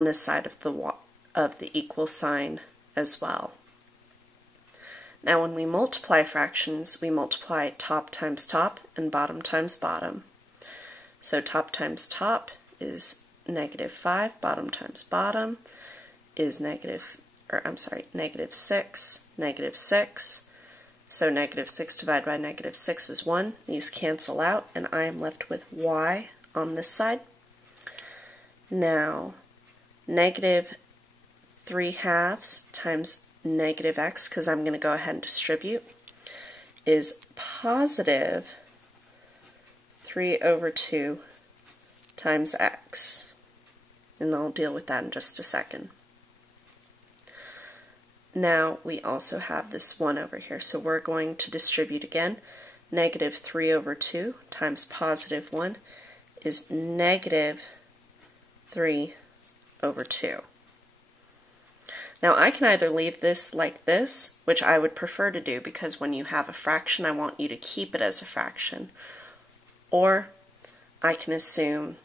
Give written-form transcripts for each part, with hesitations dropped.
this side of the equal sign as well. Now when we multiply fractions, we multiply top times top and bottom times bottom. So top times top is -5, bottom times bottom is -6, -6. So -6 divided by -6 is 1. These cancel out, and I am left with y on this side. Now, -3/2 times -x, because I'm going to go ahead and distribute, is positive 3/2 times x. And I'll deal with that in just a second. Now we also have this 1 over here, so we're going to distribute again. -3/2 times positive 1 is -3/2. Now I can either leave this like this, which I would prefer to do because when you have a fraction I want you to keep it as a fraction, or I can assume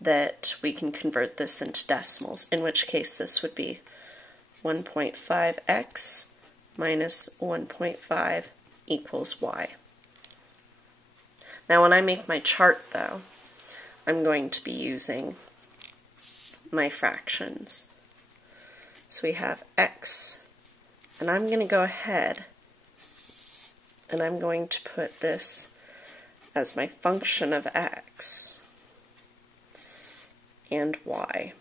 that we can convert this into decimals, in which case this would be 1.5x minus 1.5 equals y. Now when I make my chart though, I'm going to be using my fractions. So we have x, and I'm going to go ahead and I'm going to put this as my function of x and y.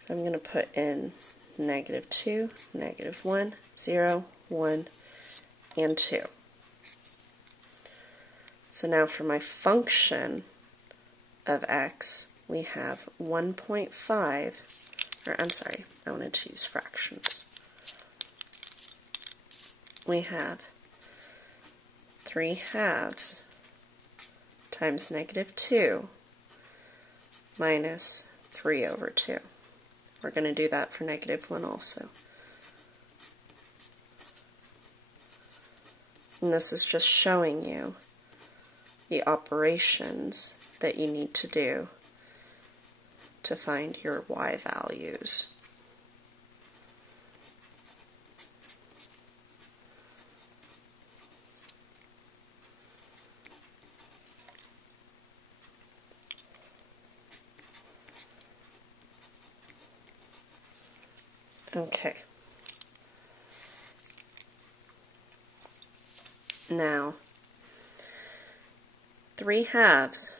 So I'm going to put in -2, -1, 0, 1, and 2. So now for my function of x, we have 1.5, or I'm sorry, I wanted to use fractions. We have 3/2 times -2 minus 3/2. We're going to do that for -1 also. And this is just showing you the operations that you need to do to find your y values. Okay. Now, 3/2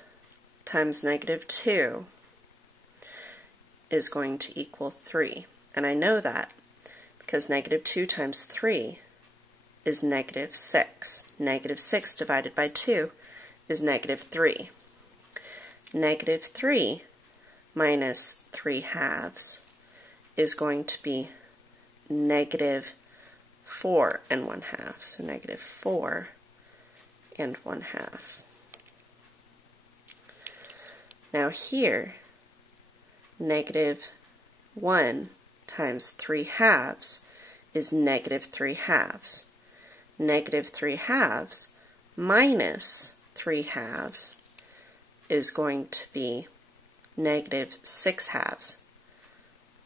times -2 is going to equal 3. And I know that because -2 times 3 is -6. -6 divided by 2 is -3. -3 minus 3/2 is going to be -4 1/2. So -4 1/2. Now here, -1 times 3/2 is -3/2. -3/2 minus 3/2 is going to be -6/2.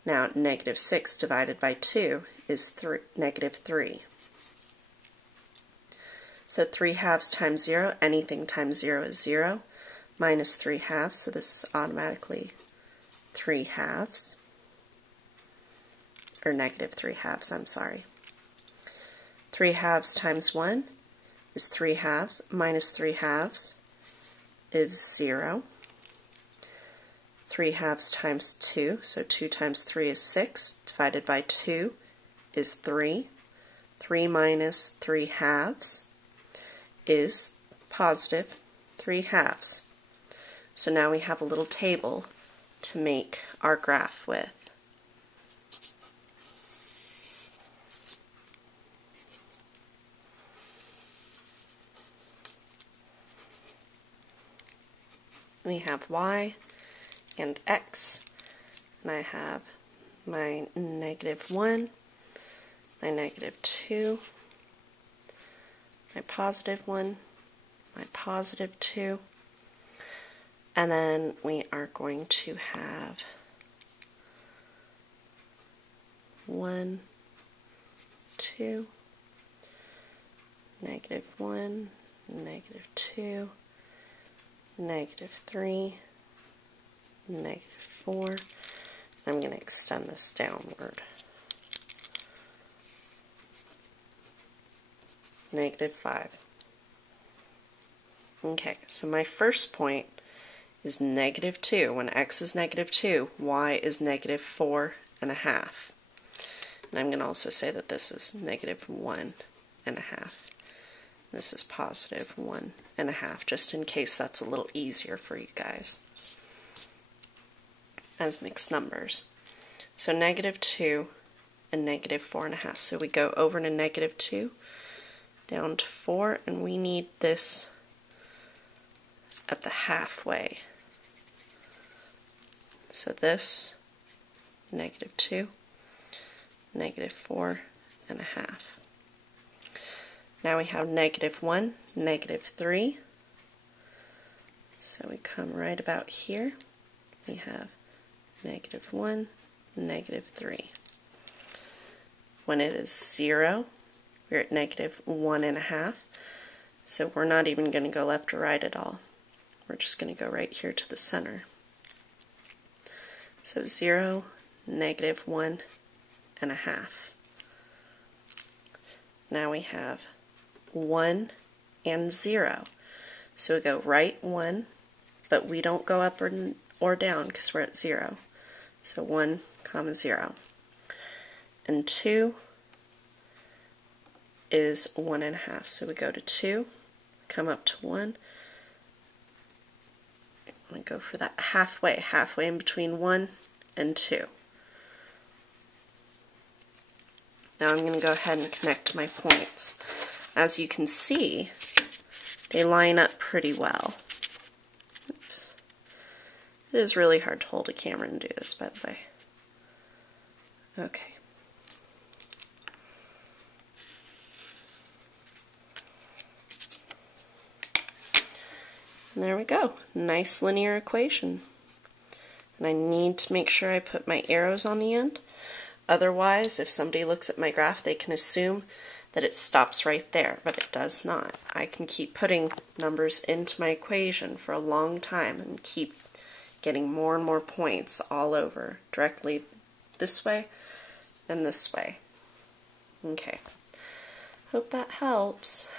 Now -6 divided by 2 is -3. So 3/2 times 0, anything times 0 is 0, minus 3/2, so this is automatically 3/2, or -3/2, I'm sorry. 3/2 times 1 is 3/2, minus 3/2 is 0. 3/2 times 2, so 2 times 3 is 6, divided by 2 is 3. 3 minus 3/2 is positive 3/2. So now we have a little table to make our graph with. We have y and x, and I have my -1, my -2, my +1, my +2, and then we are going to have 1, 2, negative 1, negative 2, negative 3, negative 4. I'm going to extend this downward. Negative 5. Okay, so my first point is negative 2. When x is negative 2, y is negative 4.5. And I'm going to also say that this is negative 1.5. This is positive 1.5, just in case that's a little easier for you guys as mixed numbers. So negative 2 and negative 4.5. So we go over to negative 2, down to 4, and we need this at the halfway. So this, negative 2, negative 4.5. Now we have negative 1, negative 3. So we come right about here. We have negative 1, negative 3. When it is 0, we're at negative 1.5. So we're not even going to go left or right at all. We're just going to go right here to the center. So 0, negative 1.5. Now we have 1 and 0. So we go right 1, but we don't go up or down because we're at 0. So 1, 0. And 2 is 1.5. So we go to 2, come up to 1. I'm going to go for that halfway in between 1 and 2. Now I'm going to go ahead and connect my points. As you can see, they line up pretty well. Oops. It is really hard to hold a camera and do this, by the way. Okay. And there we go. Nice linear equation. And I need to make sure I put my arrows on the end. Otherwise, if somebody looks at my graph, they can assume that it stops right there, but it does not. I can keep putting numbers into my equation for a long time and keep getting more and more points all over, directly this way and this way. Okay, hope that helps.